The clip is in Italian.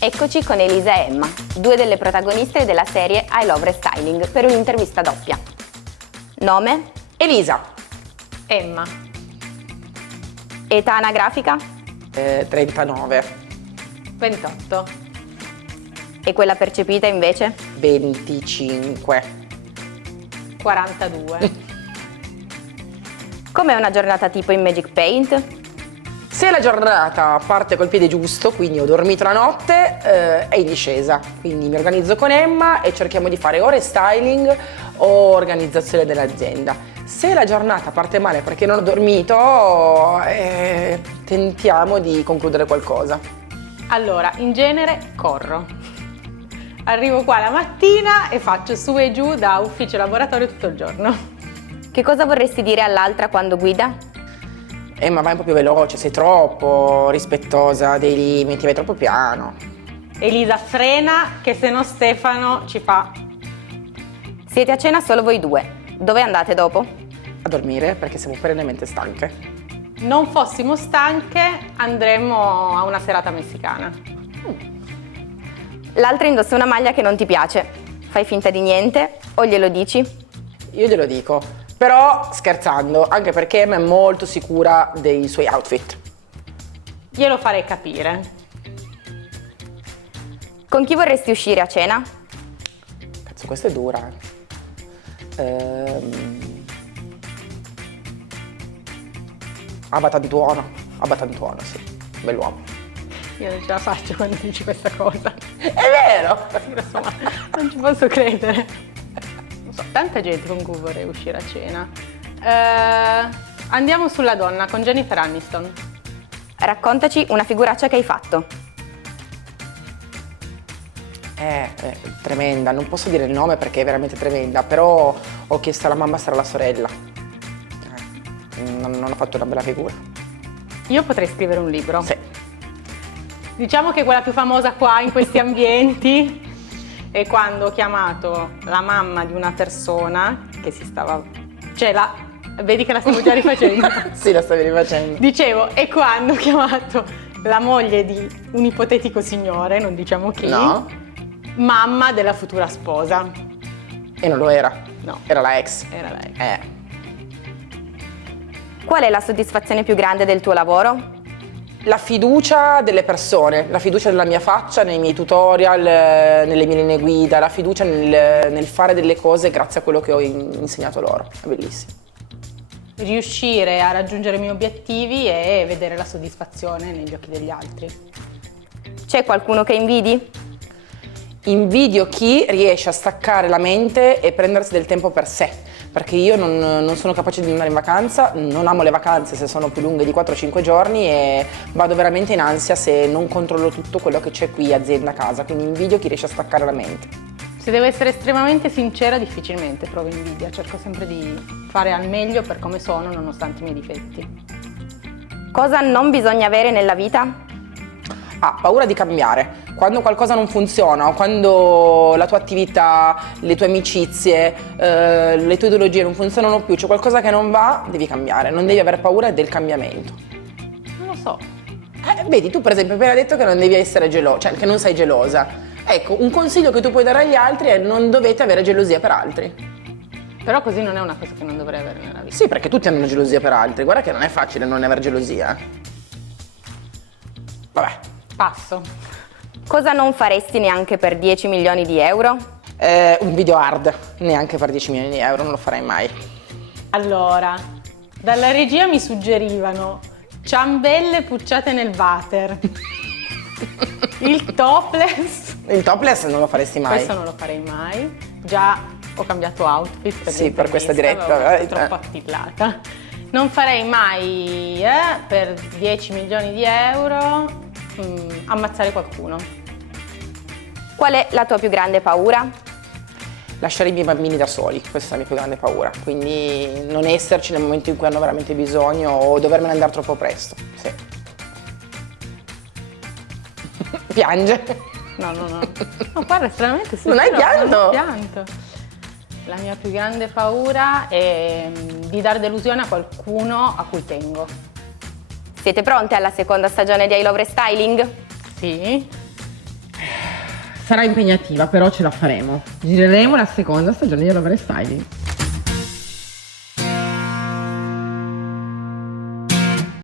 Eccoci con Elisa e Emma, due delle protagoniste della serie I Love Restyling, per un'intervista doppia. Nome? Elisa. Emma. Età anagrafica? 39. 28. E quella percepita invece? 25. 42. Com'è una giornata tipo in Magic Paint? Se la giornata parte col piede giusto, quindi ho dormito la notte, è in discesa. Quindi mi organizzo con Emma e cerchiamo di fare o restyling o organizzazione dell'azienda. Se la giornata parte male perché non ho dormito, tentiamo di concludere qualcosa. Allora, in genere corro. Arrivo qua la mattina e faccio su e giù da ufficio e laboratorio tutto il giorno. Che cosa vorresti dire all'altra quando guida? Emma, vai un po' più veloce, sei troppo rispettosa dei limiti, vai troppo piano. Elisa frena, che se no Stefano ci fa. Siete a cena solo voi due. Dove andate dopo? A dormire perché siamo perennemente stanche. Non fossimo stanche, andremo a una serata messicana. L'altra indossa una maglia che non ti piace. Fai finta di niente o glielo dici? Io glielo dico, però scherzando, anche perché Emma è molto sicura dei suoi outfit. Glielo farei capire. Con chi vorresti uscire a cena? Cazzo, questa è dura. Abbatantuono, sì, bell'uomo. Io non ce la faccio quando dici questa cosa. È vero! Sì, lo so, ma non ci posso credere. Non so, tanta gente con cui vorrei uscire a cena. Andiamo sulla donna con Jennifer Aniston. Raccontaci una figuraccia che hai fatto. È tremenda, non posso dire il nome perché è veramente tremenda, però ho chiesto alla mamma se era la sorella. Non ho fatto una bella figura. Io potrei scrivere un libro. Sì. Diciamo che quella più famosa qua in questi ambienti è quando ho chiamato la mamma di una persona che si stava... Vedi che la stavo già rifacendo? Sì, la stavi rifacendo. Dicevo, e quando ho chiamato la moglie di un ipotetico signore, non diciamo chi, No. mamma della futura sposa. E non lo era. No. Era la ex. Era lei. Qual è la soddisfazione più grande del tuo lavoro? La fiducia delle persone, la fiducia della mia faccia, nei miei tutorial, nelle mie linee guida, la fiducia nel fare delle cose grazie a quello che ho insegnato loro. È bellissimo. Riuscire a raggiungere i miei obiettivi e vedere la soddisfazione negli occhi degli altri. C'è qualcuno che invidi? Invidio chi riesce a staccare la mente e prendersi del tempo per sé, perché io non sono capace di andare in vacanza, non amo le vacanze se sono più lunghe di 4-5 giorni e vado veramente in ansia se non controllo tutto quello che c'è qui, azienda, casa, quindi invidio chi riesce a staccare la mente. Se devo essere estremamente sincera, difficilmente provo invidia, cerco sempre di fare al meglio per come sono nonostante i miei difetti. Cosa non bisogna avere nella vita? Paura di cambiare. Quando qualcosa non funziona o quando la tua attività, le tue amicizie, le tue ideologie non funzionano più, c'è qualcosa che non va, devi cambiare, non devi avere paura del cambiamento. Non lo so. Vedi, tu per esempio hai appena detto che non devi essere gelosa, cioè che non sei gelosa. Ecco, un consiglio che tu puoi dare agli altri è non dovete avere gelosia per altri. Però così non è una cosa che non dovrei avere nella vita. Sì, perché tutti hanno gelosia per altri, guarda che non è facile non avere gelosia. Vabbè. Passo. Cosa non faresti neanche per 10 milioni di euro? Un video hard, neanche per 10 milioni di euro, non lo farei mai. Allora, dalla regia mi suggerivano ciambelle pucciate nel water, il topless. Il topless non lo faresti mai. Questo non lo farei mai. Già ho cambiato outfit per Sì, per questa l'intervista, diretta. avevo troppo attillata. Non farei mai per 10 milioni di euro ammazzare qualcuno. Qual è la tua più grande paura? Lasciare i miei bambini da soli, questa è la mia più grande paura. Quindi non esserci nel momento in cui hanno veramente bisogno o dovermene andare troppo presto. Sì. Piange. No. No, guarda, stranamente sì. Non hai no, pianto? Non ho pianto. La mia più grande paura è di dare delusione a qualcuno a cui tengo. Siete pronte alla seconda stagione di I Love Restyling? Sì. Sarà impegnativa, però ce la faremo. Gireremo la seconda stagione di Love Styling.